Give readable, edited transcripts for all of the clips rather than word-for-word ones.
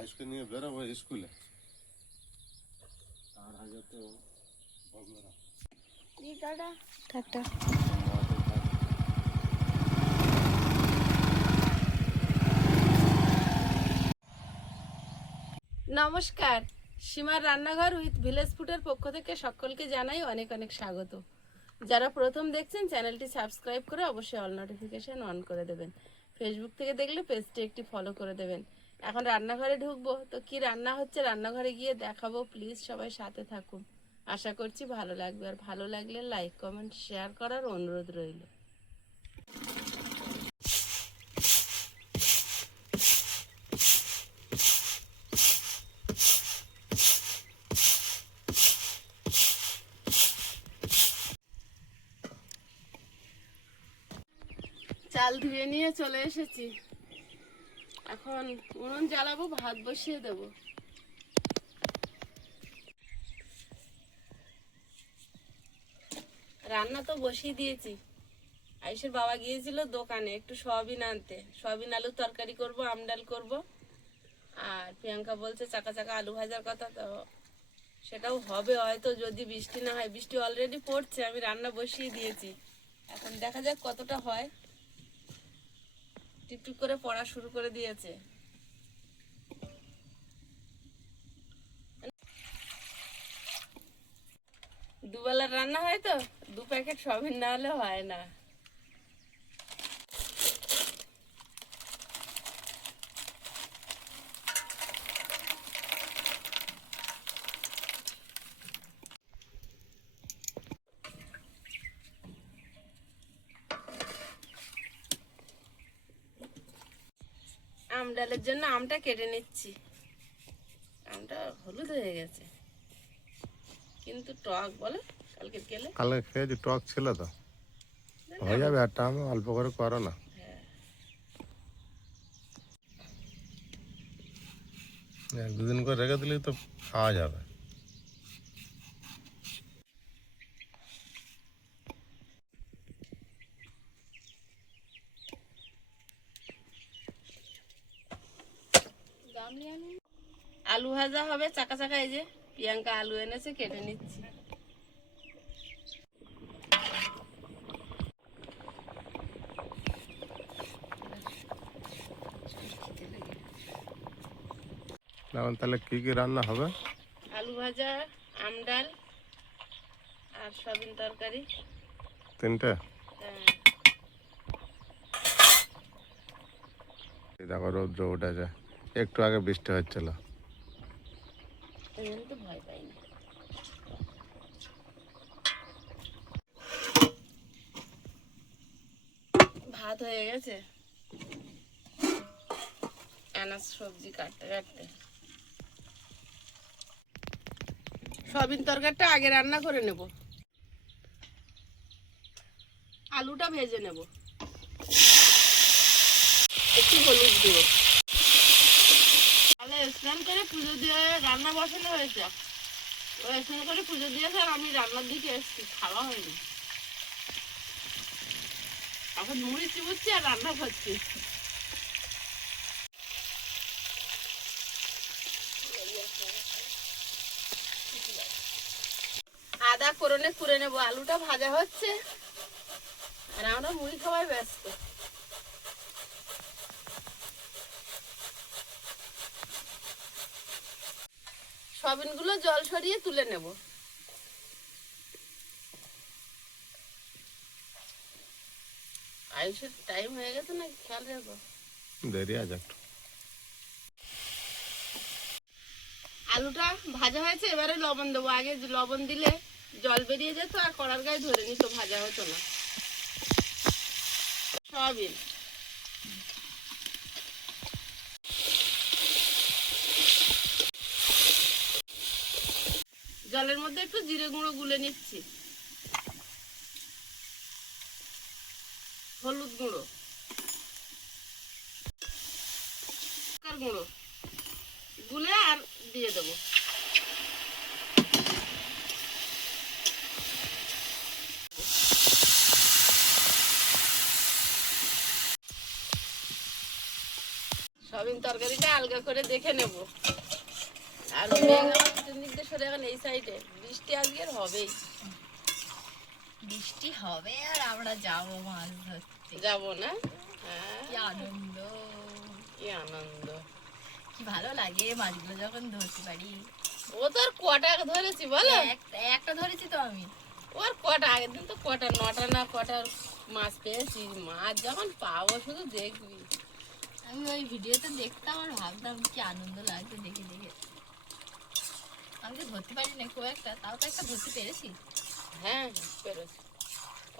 ভাইসকে নিয়ে বেরোবো স্কুলে, তার আগে তো টাটা। নমস্কার, সীমার রান্নাঘর উইথ ভিলেজ ফুডের পক্ষ থেকে সকলকে জানাই অনেক অনেক স্বাগত। যারা প্রথম দেখছেন চ্যানেলটি সাবস্ক্রাইব করে অবশ্যই অল নোটিফিকেশন অন করে দেবেন। ফেসবুক থেকে দেখলে পেজটি একটি ফলো করে দেবেন। এখন রান্নাঘরে ঢুকবো, তো কি রান্না হচ্ছে রান্নাঘরে গিয়ে দেখাবো। প্লিজ সবাই সাথে থাকুন, আশা করছি ভালো লাগবে। আর ভালো লাগলে লাইক কমেন্ট শেয়ার করার অনুরোধ রইল। চাল ধুয়ে নিয়ে চলে এসেছি, এখন উনুন জ্বালাবো, ভাত বসিয়ে দেবো। রান্না তো বসিয়ে দিয়েছি। আয়ুষের বাবা গিয়েছিল দোকানে একটু সয়াবিন আনতে, সয়াবিন আলুর তরকারি করব, আমডাল করব। আর প্রিয়াঙ্কা বলছে চাকা চাকা আলু ভাজার কথা, তো সেটাও হবে হয়তো যদি বৃষ্টি না হয়। বৃষ্টি অলরেডি পড়ছে, আমি রান্না বসিয়ে দিয়েছি, এখন দেখা যাক কতটা হয়। টিপটিপ করে পড়া শুরু করে দিয়েছে। দুবেলার রান্না হয় তো, 2 প্যাকেট সয়াবিন না হলে হয় না। আম ডালের জন্য আমটা কেটে নিচ্ছি। আমটা হলুদ হয়ে গেছে কিন্তু টক, বলে কালকে খেয়েছি, টক ছিল তো, হয়ে যাবে। একটা আমি অল্প করে করো না। এক দুদিন করে রেখে দিলে তো খাওয়া যাবে। আলু ভাজা হবে চাকা চাকা। এই যে প্রিয়াঙ্কা আলু এনেছে, কেটে নিচ্ছি। এখন তাহলে কি কি রান্না হবে? আলু ভাজা, আম ডাল আর সয়াবিন তরকারি, 3টে। হ্যাঁ। দেখো রৌদ্র উঠেছে, একটু আগে বৃষ্টি হচ্ছিল। এই জন্য তো ভয় পাইনি। ভাত হয়ে গেছে, আনাজ সবজি কাটতে কাটতে। সয়াবিন তরকারিটা আগে রান্না করে নেব, আলুটা ভেজে নেব। একটু হলুদ গুঁড়ো। তাহলে স্নান করে পুজো দিয়ে রান্না বসানো হয়েছে। ও স্নান করে পুজো দিয়েছে আর আমি রান্নার দিকে এসেছি, খাওয়া হয়নি। এখন মুড়ি চিবুচ্ছি আর রান্না করছি। আদা ফোড়নে কুড়ে নেবো, আলুটা ভাজা হচ্ছে আর আমরা মুড়ি খাওয়ায় ব্যস্ত। সয়াবিন গুলো জল সরিয়ে তুলে নেব। আয়ুষের টাইম হয়ে গেছে না, খেয়াল রাখো। দেরি আছে একটু। আলুটা ভাজা হয়েছে, এবারে লবণ দেবো। আগে লবণ দিলে জল বেরিয়ে যেত আর কড়ার গায়ে ধরে নিত, ভাজা হতো না। সয়াবিন, জলের মধ্যে একটু জিরে গুঁড়ো গুলে নিচ্ছি, হলুদ গুঁড়ো, লঙ্কার গুঁড়ো গুলে আর দিয়ে দেবো। সবিন তরকারিটা আলগা করে দেখে নেব। আর মেঘ আমার পিছন দিক দিয়ে সরে এখন এই সাইডে, বৃষ্টি আজকের হবেই। বৃষ্টি হবে আর আমরা যাবো মাছ ধরতে। যাবো না? হ্যাঁ, কি আনন্দ, কি আনন্দ, কি ভালো লাগে মাছগুলো যখন ধরতে পারি। ও তো আর কটা ধরেছি বলো? একটা ধরেছি তো আমি। ওর কটা আগের দিন তো কটা, 9টা না কটার মাছ পেয়েছি। মাছ যখন পাবো শুধু দেখবি। আমি ওই ভিডিওতে দেখতাম আর ভাবতাম কি আনন্দ লাগতো দেখে দেখে। আমি তো ধরতে পারি না খুব একটা, তাও তো একটা ধরতে পেরেছি। হ্যাঁ পেরেছি।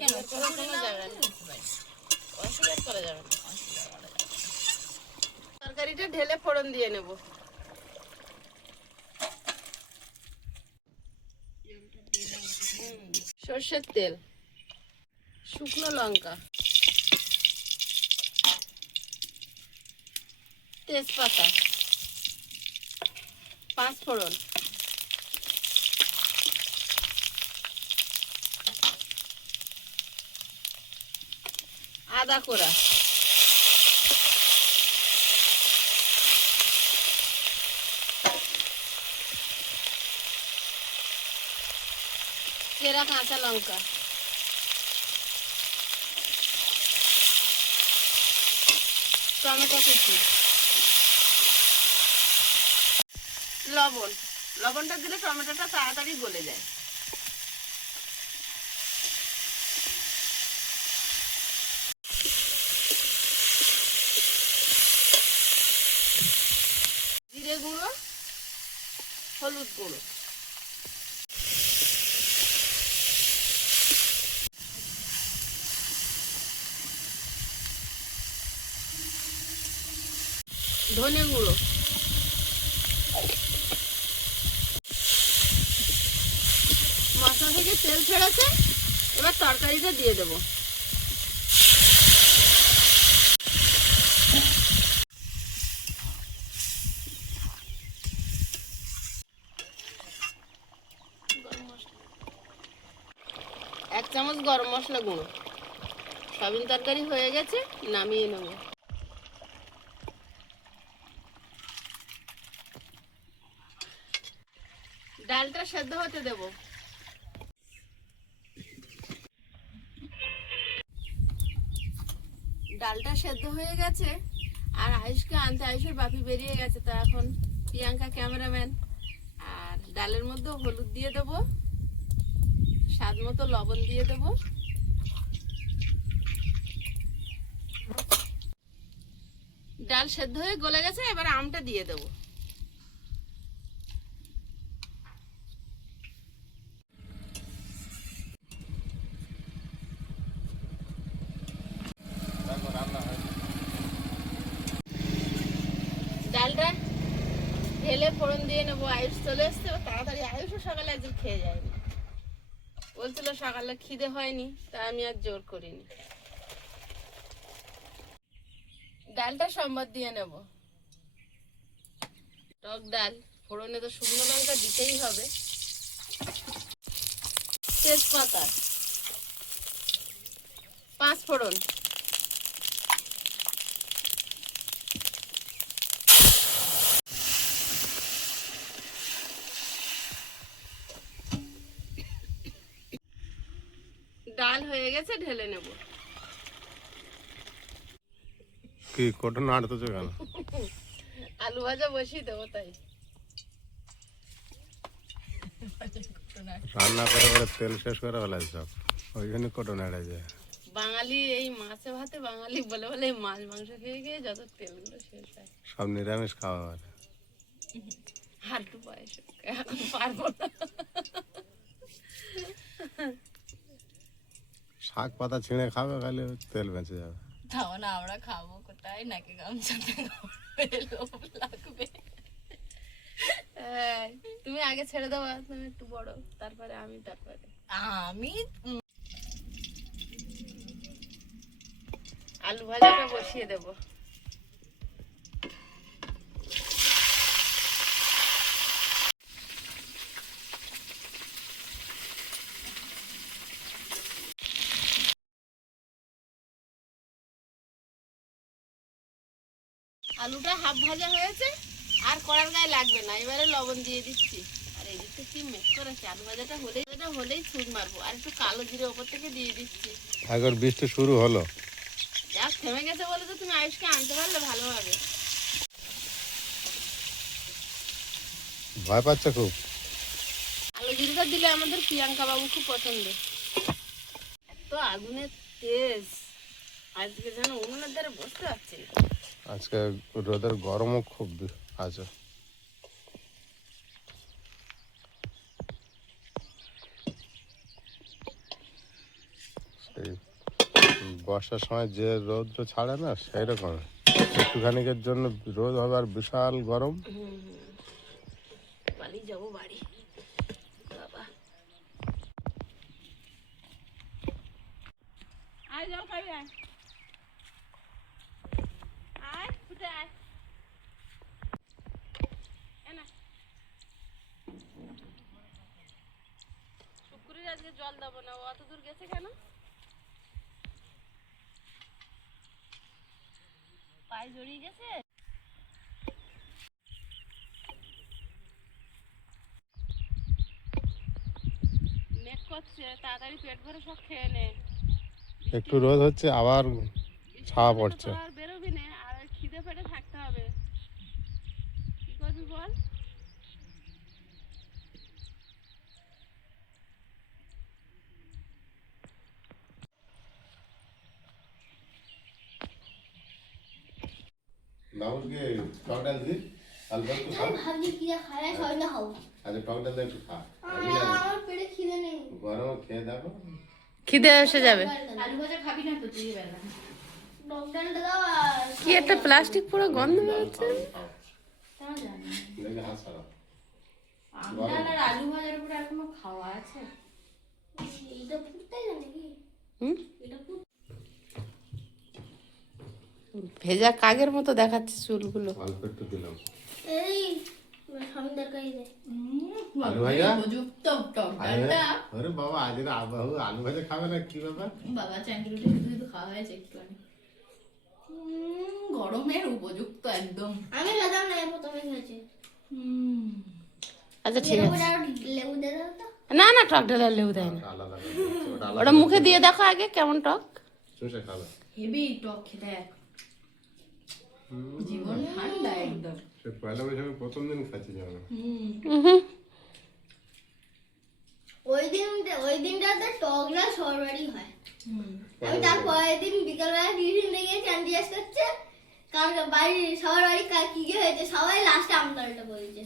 কেন অস্বীকার করার কোনো জায়গা নেই, ধরতে পারি, অস্বীকার করা যাবে না। অসুবিধা করা যাবে না। তরকারিটা ঢেলে ফোড়ন দিয়ে নেব। সর্ষের তেল, শুকনো লঙ্কা, তেজপাতা, 5 ফোড়ন, আদা কোড়া, চেরা কাঁচা লঙ্কা, টমেটো কুচি, লবণ। লবণটা দিলে টমেটোটা তাড়াতাড়ি গলে যায়। জিরে গুঁড়ো, হলুদ গুঁড়ো, ধনে গুঁড়ো, মশলা থেকে তেল ছেড়েছে, এবার তরকারিটা দিয়ে দেবো। এক চামচ গরম মশলা গুঁড়ো। সয়াবিন তরকারি হয়ে গেছে, নামিয়ে নেব। ডালটা সেদ্ধ হতে দেব। ডালটা সেদ্ধ হয়ে গেছে, আর আয়ুষকে আনতে, আয়ুষের বাপি বেরিয়ে গেছে, তা এখন প্রিয়াঙ্কা ক্যামেরাম্যান। আর ডালের মধ্যে হলুদ দিয়ে দেব, স্বাদ মতো লবণ দিয়ে দেব, ডাল সেদ্ধ হয়ে গলে গেছে, এবার আমটা দিয়ে দেব। ডালটা ঢেলে ফোড়ন দিয়ে নেবো। আয়ুষ চলে এসছে, ও তাড়াতাড়ি। আয়ুষও সকালে একদিন খেয়ে যায়নি, বলছিল সকালে খিদে হয়নি, তা আমি আর জোর করিনি। ডালটা সম্বাদ দিয়ে নেব। টক ডাল, ফোড়নে তো শুকনো লঙ্কা দিতেই হবে, তেজপাতা, 5 ফোড়ন, ডাল হয়ে গেছে, ঢেলে নেব। কি কোটো নাড়তেছো কেন? আলু ভাজা বসিয়ে দেবো তাই। রান্না করে করে তেল শেষ করে ফেলাই সব, ওই জন্য কোটো নাড়ে যায়। বাঙালি এই মাছে ভাতে বাঙালি বলে বলে এই মাছ মাংস খেয়ে খেয়ে যত তেলগুলো শেষ হয়। সব নিরামিষ খাওয়া হয়। হাঁটু পায়েস এখন পারবো না। শাক পাতা ছিঁড়ে খাবে, খালি তেল বেঁচে যাবে। তাও না আমরা খাবো কোথায়, নাকি গামছাতে লোভ লাগবে। এই, তুমি আগে ছেড়ে দাও, তুমি একটু বড়, তারপরে আমি, তারপরে আমি আলু ভাজাটা বসিয়ে দেব। আলুটা হাফ ভাজা হয়েছে, আর কড়ার গায়ে লাগবে না। এবারে লবণ দিয়ে দিচ্ছি। আর এদিকে কি মেক করেছে, আলু ভাজাটা হলেই ছুট মারবো। আর একটু কালো জিরে ওপর থেকে দিয়ে দিচ্ছি। একবার বৃষ্টি শুরু হলো। যাক থেমে গেছে বলে তো তুমি আয়ুষকে আনতে পারলে ভালোভাবে। ভয় পাচ্ছে খুব। আলু জিরেটা দিলে আমাদের প্রিয়াঙ্কা বাবু খুব পছন্দ। এত আগুনের তেজ, আজকে যেন উনুনের ধারে বসতে পারছি না। আজকে রোদের গরমও খুব আছে। সেই বর্ষার সময় যে রৌদ্র ছাড়ে না সেই রকম, একটুখানিকের জন্য রোদ হবে আর বিশাল গরম। পালিয়ে যাবো বাড়ি বাবা। আয় যাও খাবি, আয় আয় ফুটে আয়। শুক্রের আজকে জল দেবো না, ও অত দূর গেছে কেন? পায়ে জড়িয়ে গেছে। মেঘ করছে, তাড়াতাড়ি পেট ভরে সব খেয়ে নে। একটু রোদ হচ্ছে আবার ছাওয়া পড়ছে। আর বেরোবি না, আর খিদে পেটে থাকতে হবে। কি করবি বল? বাবুকে টক ডাল দি, অল্প একটু খা। ভাবছি কি খায় সবাই না খাবো। আচ্ছা টক ডাল একটু খা। আমার পেটে খিদে নেই। গরম খেয়ে দেখো। খিদে এসে যাবে। আলু ভাজা খাবি না তো তুই বেলা? টক ডালটা দাও আর কি একটা প্লাস্টিক পুরো গন্ধ বেরোচ্ছে। তাও জানি না। দেখে হাত ছাড়া। আমডাল আর আলু ভাজার উপরে আর কোনো খাওয়া আছে? এইটা ফুটতে জানে কি? হুম? এটা ফুট ভেজা কাগের মতো দেখাচ্ছে চুলগুলো। অল্প একটু দিলাম। এই স্বামী তরকারি দে। আলু ভাজা? উপযুক্ত টক ডালটা। আরে বাবা আজ আবহাওয়া আলু ভাজা খাবে না কি ব্যাপার? বাবা চ্যাংড়ি শুধু খাওয়া হয়েছে একটুখানি। গরমের উপযুক্ত একদম। আমি খেতাম না, প্রথমে খেয়েছি। আচ্ছা ঠিক আছে। লেবু দে দাও তো। না না, টক ডাল আর লেবু দেয় না। আলাদা ওটা আলাদা। ওটা মুখে দিয়ে দেখো আগে কেমন টক। চুষে খাবে। হেভি টক খেতে এক। জীবন ঠান্ডা একদম। সে পয়লা বৈশাখে প্রথম দিন খাচ্ছি জানো। ওই দিনটাতে টক ডাল সরবারই হয়। আমি তার পরের দিন বিকালবেলা টিফিন দিয়ে গিয়েছি, আমি জিজ্ঞেস করছে কারণ বাড়ির সবার বাড়ি কি কি হয়েছে, সবাই লাস্টে আমডালটা বলেছে।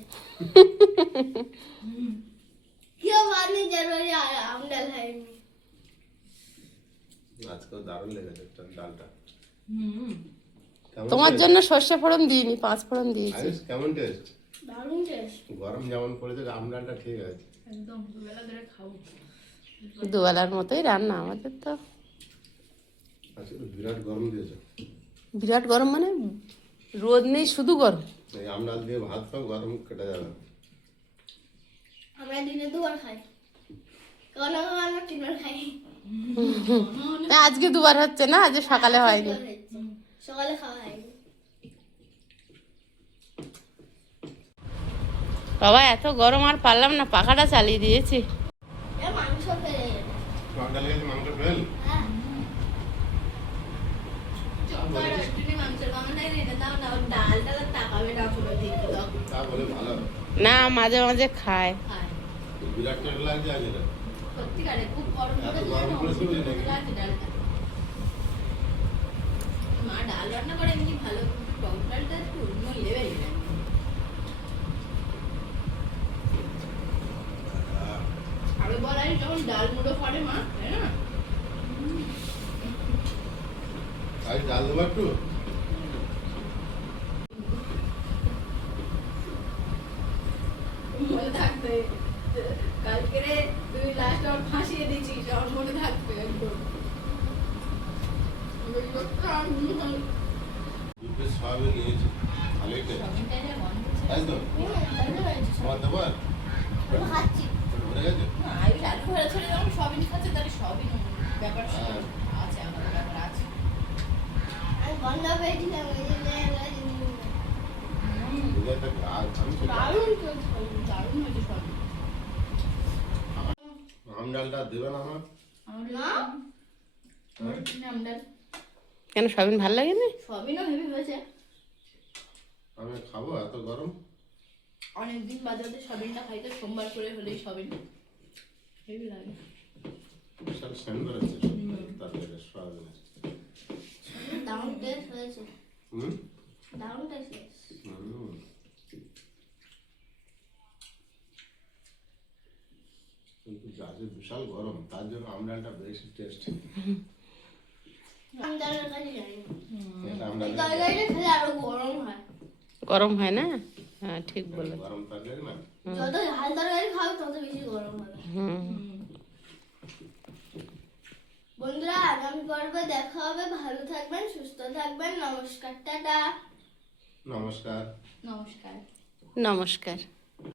কেউ বাদনি যার বাড়ি আমডাল হয়নি। আজকেও দারুণ লেগেছে ডালটা। তোমার জন্য সর্ষে ফোড়ন দিইনি, 5 ফোড়ন দিয়েছি। আইস কেমন টেস্ট? দারুণ টেস্ট। গরম যেমন পড়েছে আম ডালটা ঠিক আছে। একদম দুবেলা ধরে খাবো। দুবেলার মতোই রান্না আমাদের তো। আজকে তো বিরাট গরম দিয়েছে। বিরাট গরম মানে রোদ নেই, শুধু গরম। এই আম ডাল দিয়ে ভাত খাও, গরম কেটে যাবে। আমরা দিনে 2 বার খাই, কোনো কোনো 3 বার খাই। না, আজকে 2 বার হচ্ছে না, আজ সকালে হয়নি। সকালে খাওয়া হয়নি। বাবা এত গরম আর পারলাম না, পাখাটা চালিয়ে দিয়েছি। এ মাংস ফেলে যাবে। টক ডাল গেছে মাংস ফেল। হ্যাঁ ডালটা তাকাবে না পুরো দিকে। তা বলে ভালো। না, মাঝে মাঝে খায়। বিরাট টেস্ট লাগছে আজ এটা। সত্যিকারে খুব গরম এত গরম পড়েছে বুঝলি নাকি? লাগছে ডালটা। মা ডাল রান্না করে এমনি ভালো, টক ডালটা একটু অন্য লেভেল। আগে বলাই যখন ডাল মুড়ো করে মা, তাই না? আজ ডাল দেবো একটু। মনে থাকবে কালকে তুই লাস্ট আমার ফাঁসিয়ে দিয়েছিস, আমার মনে থাকবে একদম। দুপুরে সয়াবিন নিয়েছি ভালোই টেস্ট। তাই তো তোমার দেবো আর? খাচ্ছি। ভরে গেছে? আয়ুষ আলু ভরা ছেড়ে যখন সবিন খাচ্ছে তাহলে সবই ব্যাপার আছে, আমাদের ব্যাপার আছে। আমি বন্ধ পেয়েছিলাম, ওই জন্য এটা গাছ আমি তো দারুণ তো সবজি, দারুণ হয়েছে সবজি। আম ডালটা দেবে না আমার না আমার নাম ডাল কেন সবিন ভালো লাগে না? সবিনও হেভি হয়েছে। আমি খাবো এত গরম অনেকদিন বাজারে সবিনটা খাইতে, সোমবার করে হলেই সবিন হেভি লাগে। বিশাল সেন্ট করেছে তরকারিটা সয়াবিনের দারুণ টেস্ট হয়েছে, হুম দারুণ টেস্ট হয়েছে। হুম। কিন্তু গাছে বিশাল গরম, তার জন্য আম ডালটা বেশি টেস্ট। আমি ডালের কাছে জানি না, এটা আম এই ডাল তরকারিটা খেলে আরো গরম হয়। গরম হয় না? হ্যাঁ ঠিক বলে। গরম তরকারি না যত ঝাল তরকারি খাও তত বেশি গরম হবে। বন্ধুরা আগামী পর্বে দেখা হবে, ভালো থাকবেন, সুস্থ থাকবেন, নমস্কার, টাটা। নমস্কার নমস্কার। নমস্কার।